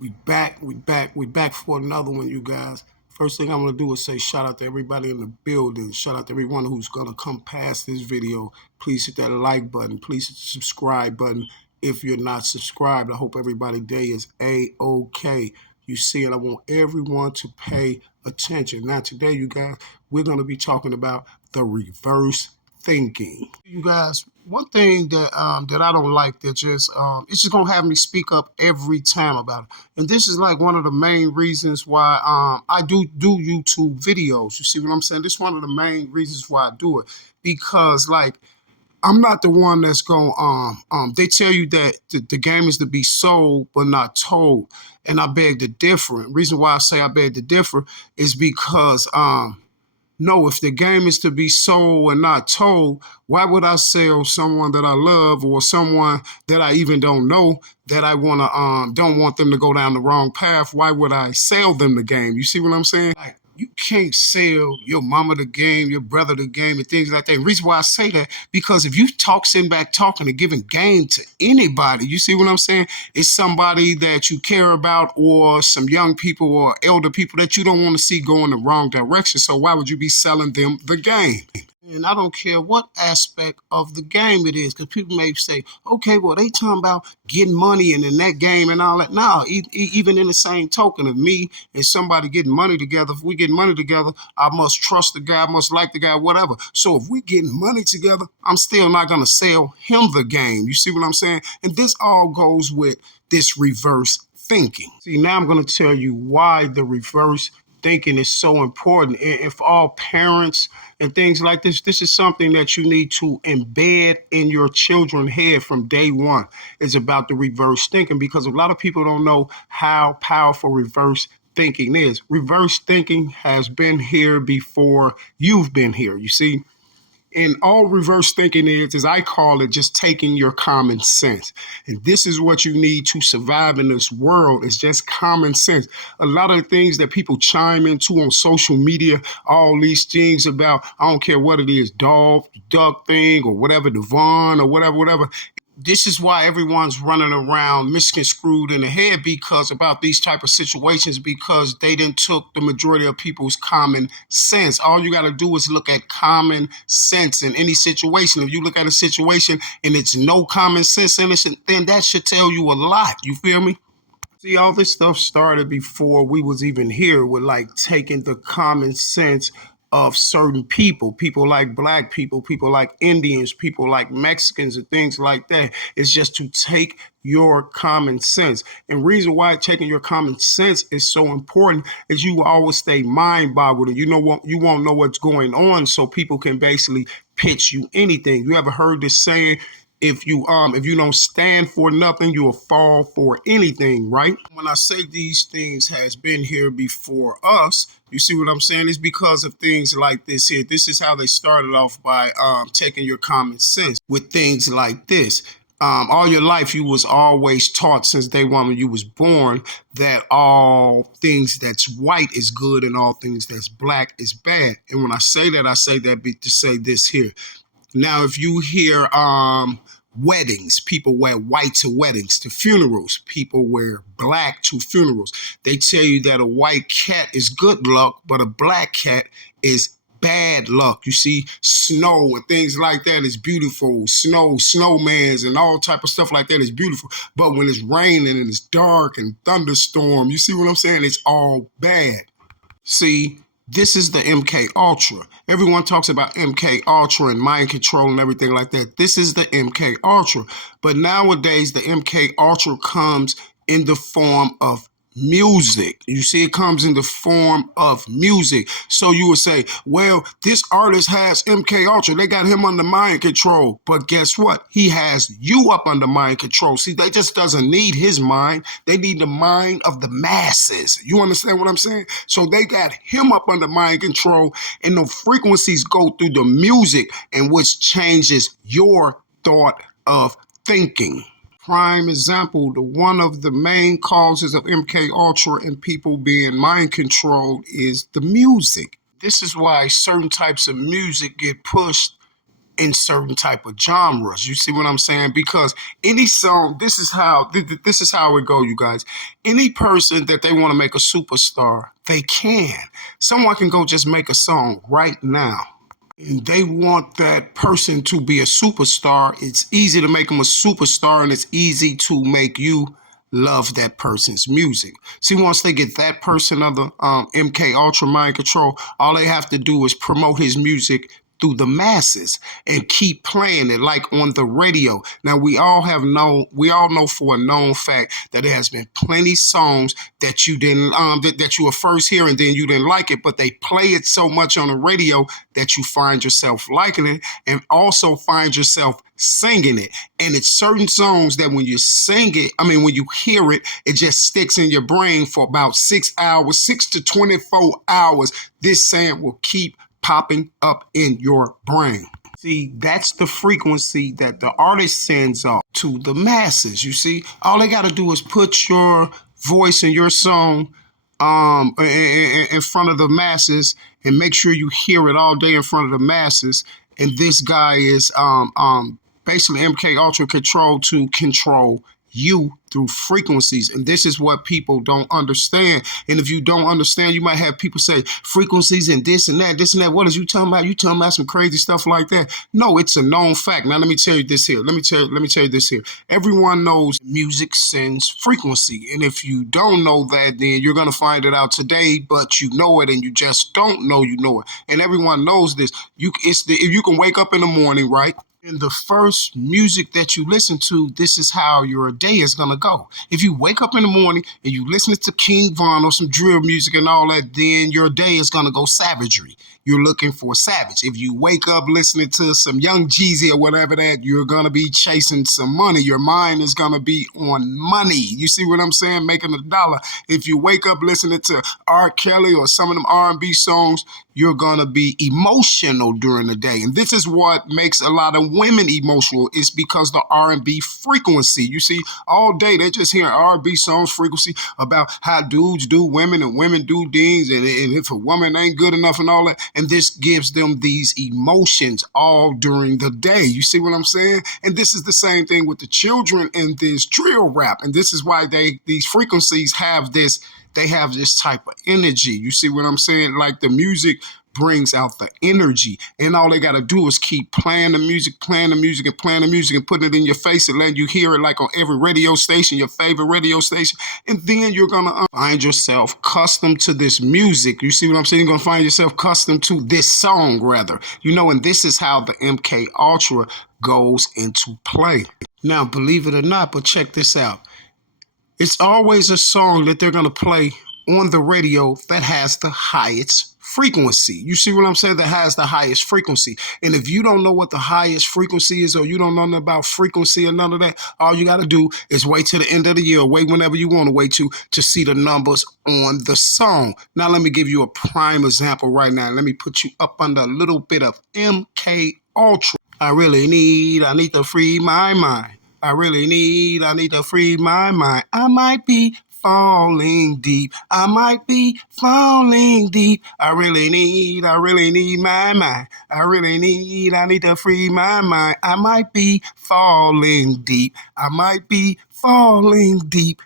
We back for another one, you guys. First thing I'm gonna do is say shout out to everybody in the building. Shout out to everyone who's gonna come past this video. Please hit that like button. Please hit the subscribe button. If you're not subscribed, I hope everybody day is A-OK. You see it, I want everyone to pay attention. Now today, you guys, we're gonna be talking about the reverse thinking. You guys, one thing that I don't like that just it's just gonna have me speak up every time about it. And this is like one of the main reasons why I do YouTube videos. You see what I'm saying? This is one of the main reasons why I do it. Because like I'm not the one that's going they tell you that the game is to be sold but not told. And I beg to differ. Reason why I say I beg to differ is because no, if the game is to be sold and not told, why would I sell someone that I love or someone that I even don't know that I don't want them to go down the wrong path? Why would I sell them the game? You see what I'm saying? Like, you can't sell your mama the game, your brother the game, and things like that. The reason why I say that, because if you sitting back talking and giving game to anybody, you see what I'm saying? It's somebody that you care about or some young people or elder people that you don't want to see go in the wrong direction. So why would you be selling them the game? And I don't care what aspect of the game it is, because people may say, okay, well, they talking about getting money and in that game and all that. No, even in the same token of me and somebody getting money together, if we get money together, I must trust the guy, I must like the guy, whatever. So if we getting money together, I'm still not going to sell him the game. You see what I'm saying? And this all goes with this reverse thinking. See, now I'm going to tell you why the reverse thinking is so important. And if all parents and things like this is something that you need to embed in your children's head from day one. It's about the reverse thinking, because a lot of people don't know how powerful reverse thinking is. Reverse thinking has been here before you've been here. You see, and all reverse thinking is I call it just taking your common sense. And this is what you need to survive in this world. It's just common sense. A lot of the things that people chime into on social media, all these things about, I don't care what it is, dog thing or whatever, Devon or whatever. This is why everyone's running around misconstrued in the head because about these type of situations, because they didn't took the majority of people's common sense. All you got to do is look at common sense in any situation. If you look at a situation and it's no common sense in it, then that should tell you a lot. You feel me? See, all this stuff started before we was even here with like taking the common sense of certain people like black people like Indians, people like Mexicans and things like that. It's just to take your common sense. And reason why taking your common sense is so important is you will always stay mind boggled and you won't know what's going on, so people can basically pitch you anything. You ever heard this saying, if you don't stand for nothing, you'll fall for anything, right? When I say these things has been here before us, you see what I'm saying? It's because of things like this here. This is how they started off by taking your common sense with things like this. All your life you was always taught since day one when you was born that all things that's white is good and all things that's black is bad. And when I say that to say this here. Now, if you hear weddings, people wear white to weddings. To funerals, people wear black to funerals. They tell you that a white cat is good luck, but a black cat is bad luck. You see, snow and things like that is beautiful. Snowmans and all type of stuff like that is beautiful. But when it's raining and it's dark and thunderstorm, you see what I'm saying? It's all bad. See, this is the MK Ultra. Everyone talks about MK Ultra and mind control and everything like that. This is the MK Ultra. But nowadays, the MK Ultra comes in the form of music. You see, it comes in the form of music. So you would say, well, this artist has MK Ultra. They got him under mind control. But guess what? He has you up under mind control. See, they just doesn't need his mind. They need the mind of the masses. You understand what I'm saying? So they got him up under mind control, and the frequencies go through the music, and which changes your thought of thinking. Prime example, one of the main causes of MK Ultra and people being mind controlled is the music. This is why certain types of music get pushed in certain type of genres. You see what I'm saying? Because any song, this is how it go, you guys. Any person that they want to make a superstar, they can. Someone can go just make a song right now. And they want that person to be a superstar. It's easy to make them a superstar, and it's easy to make you love that person's music. See, once they get that person under MK Ultra Mind Control, all they have to do is promote his music through the masses and keep playing it like on the radio. Now we all know for a known fact that there has been plenty songs that you didn't that you were first hearing, then you didn't like it, but they play it so much on the radio that you find yourself liking it and also find yourself singing it. And it's certain songs that when you sing it, when you hear it, it just sticks in your brain for about 6 hours, 6 to 24 hours. This sound will keep popping up in your brain. See, that's the frequency that the artist sends off to the masses. You see, all they got to do is put your voice and your song in front of the masses and make sure you hear it all day in front of the masses. And this guy is basically MK Ultra Control to control you through frequencies. And this is what people don't understand. And if you don't understand, you might have people say frequencies and this and that, this and that. What is you talking about? You talking about some crazy stuff like that? No, it's a known fact. Now let me tell you this here. Let me tell you this here. Everyone knows music sends frequency. And if you don't know that, then you're gonna find it out today, but you know it and you just don't know you know it. And everyone knows this. If you can wake up in the morning, right? And the first music that you listen to, this is how your day is going to go. If you wake up in the morning and you listen to King Von or some drill music and all that, then your day is going to go savagery. You're looking for savage. If you wake up listening to some Young Jeezy or whatever that, you're going to be chasing some money. Your mind is going to be on money. You see what I'm saying? Making a dollar. If you wake up listening to R. Kelly or some of them R&B songs, you're going to be emotional during the day. And this is what makes a lot of women emotional, is because the R&B frequency. You see, all day they just hearing R&B songs frequency about how dudes do women and women do things, and if a woman ain't good enough and all that. And this gives them these emotions all during the day. You see what I'm saying? And this is the same thing with the children in this drill rap. And this is why these frequencies have this. They have this type of energy. You see what I'm saying? Like the music brings out the energy, and all they got to do is keep playing the music, and putting it in your face and letting you hear it like on every radio station, your favorite radio station. And then you're going to find yourself accustomed to this music. You see what I'm saying? You're going to find yourself accustomed to this song, rather. And this is how the MK Ultra goes into play. Now, believe it or not, but check this out. It's always a song that they're going to play on the radio that has the highest frequency. You see what I'm saying? That has the highest frequency. And if you don't know what the highest frequency is, or you don't know nothing about frequency or none of that, all you got to do is wait till the end of the year, or wait whenever you want to wait to see the numbers on the song. Now, let me give you a prime example right now. Let me put you up under a little bit of MK Ultra. I need to free my mind. I need to free my mind. I might be falling deep. I might be falling deep. I really need my mind. I need to free my mind. I might be falling deep. I might be falling deep.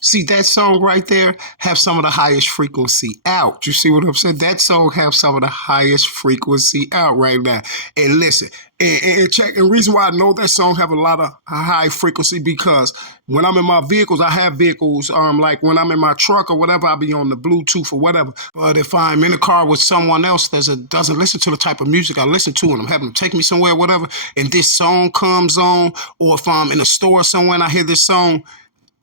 See, that song right there have some of the highest frequency out. You see what I'm saying? That song have some of the highest frequency out right now. And listen, and check. And reason why I know that song have a lot of high frequency, because when I'm in my vehicles, I have vehicles, like when I'm in my truck or whatever, I'll be on the Bluetooth or whatever. But if I'm in a car with someone else that doesn't listen to the type of music I listen to, and I'm having them take me somewhere, whatever, and this song comes on, or if I'm in a store somewhere and I hear this song,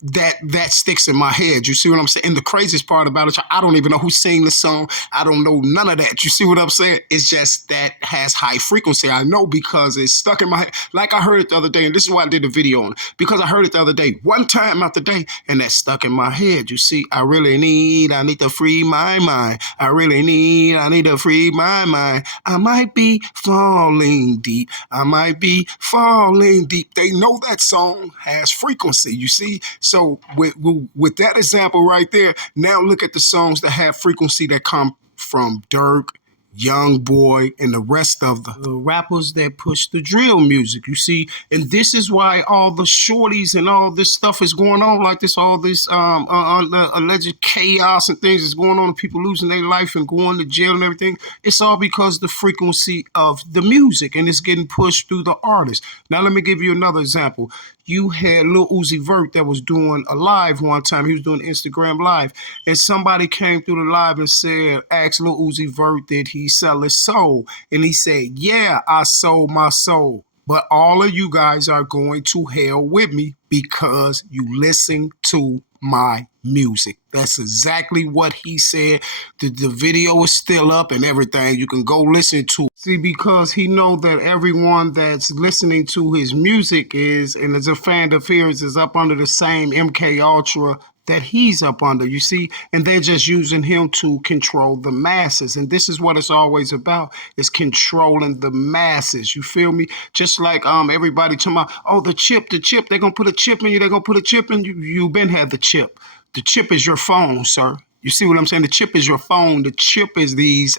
that sticks in my head. You see what I'm saying? And the craziest part about it, I don't even know who sang the song. I don't know none of that. You see what I'm saying? It's just that has high frequency. I know because it's stuck in my head. Like I heard it the other day, and this is why I did the video on it, because I heard it the other day, one time out the day, and that stuck in my head. You see, I need to free my mind. I need to free my mind. I might be falling deep. I might be falling deep. They know that song has frequency, you see? So with that example right there, now look at the songs that have frequency that come from Dirk, Young Boy, and the rest of the rappers that push the drill music, you see. And this is why all the shorties and all this stuff is going on like this, all this alleged chaos and things is going on, people losing their life and going to jail and everything. It's all because the frequency of the music, and it's getting pushed through the artist. Now, let me give you another example. You had Lil Uzi Vert that was doing a live one time. He was doing Instagram live, and somebody came through the live and said, asked Lil Uzi Vert, did he sell his soul? And he said, yeah, I sold my soul. But all of you guys are going to hell with me because you listen to my music. That's exactly what he said. The video is still up and everything. You can go listen to it. See, because he know that everyone that's listening to his music is, and is a fan of his, is up under the same MK Ultra that he's up under, you see, and they're just using him to control the masses. And this is what it's always about, is controlling the masses. You feel me? Just like everybody talking about, oh, the chip, they're gonna put a chip in you, they're gonna put a chip in you. You been had the chip. The chip is your phone, sir. You see what I'm saying? The chip is your phone. The chip is these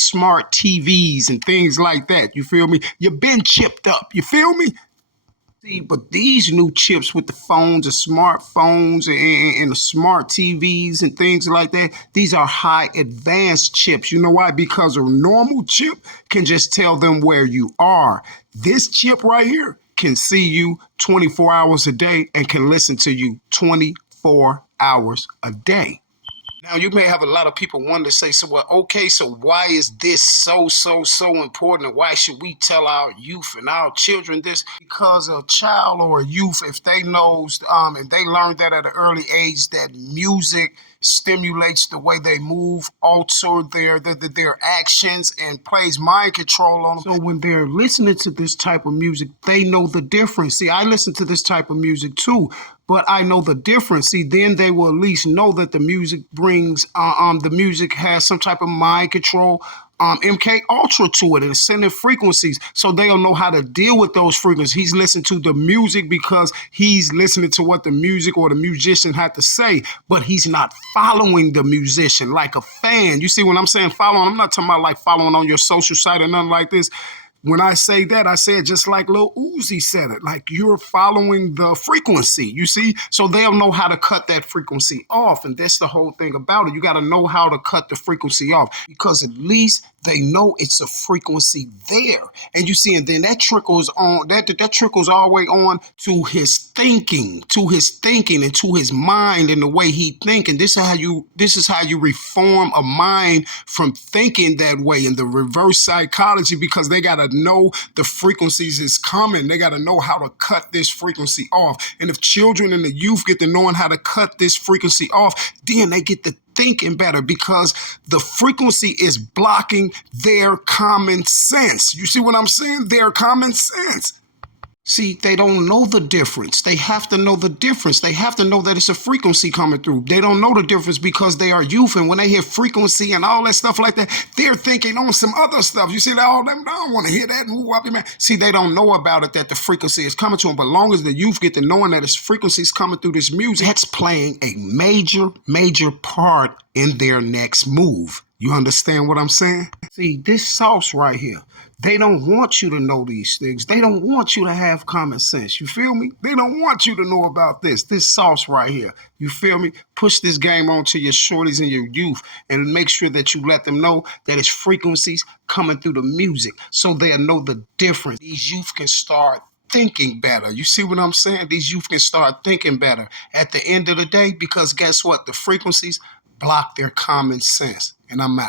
smart TVs and things like that. You feel me? You've been chipped up. You feel me? See, but these new chips with the phones, the smartphones, and the smart TVs and things like that, these are high advanced chips. You know why? Because a normal chip can just tell them where you are. This chip right here can see you 24 hours a day and can listen to you 24 hours a day. Now, you may have a lot of people wonder, say, so, well, okay, so why is this so important? And why should we tell our youth and our children this? Because a child or a youth, if they knows, and they learn that at an early age, that music stimulates the way they move, alter their actions, and plays mind control on them. So when they're listening to this type of music, they know the difference. See, I listen to this type of music too, but I know the difference. See, then they will at least know that the music brings, the music has some type of mind control, MK Ultra to it, and sending frequencies, so they'll know how to deal with those frequencies. He's listening to the music because he's listening to what the music or the musician had to say, but he's not following the musician like a fan. You see what I'm saying? Following, I'm not talking about like following on your social site or nothing like this. When I say that, I say it just like Lil Uzi said it, like you're following the frequency, you see? So they'll know how to cut that frequency off, and that's the whole thing about it. You got to know how to cut the frequency off, because at least they know it's a frequency there. And you see, and then that trickles on, that trickles all the way on to his thinking, and to his mind and the way he think. And this is how you reform a mind from thinking that way in the reverse psychology, because they got to know the frequencies is coming. They got to know how to cut this frequency off. And if children and the youth get to knowing how to cut this frequency off, then they get to thinking better, because the frequency is blocking their common sense. You see what I'm saying? Their common sense. See, they don't know the difference. They have to know the difference. They have to know that it's a frequency coming through. They don't know the difference because they are youth, and when they hear frequency and all that stuff like that, they're thinking on some other stuff. You see, all them, I don't want to hear that. Man. See, they don't know about it, that the frequency is coming to them. But long as the youth get to knowing that it's frequencies coming through this music, that's playing a major part in their next move. You understand what I'm saying? See, this sauce right here, they don't want you to know these things. They don't want you to have common sense. You feel me? They don't want you to know about this sauce right here. You feel me? Push this game on to your shorties and your youth, and make sure that you let them know that it's frequencies coming through the music, so they'll know the difference. These youth can start thinking better. You see what I'm saying? These youth can start thinking better at the end of the day, because guess what? The frequencies block their common sense. And I'm out.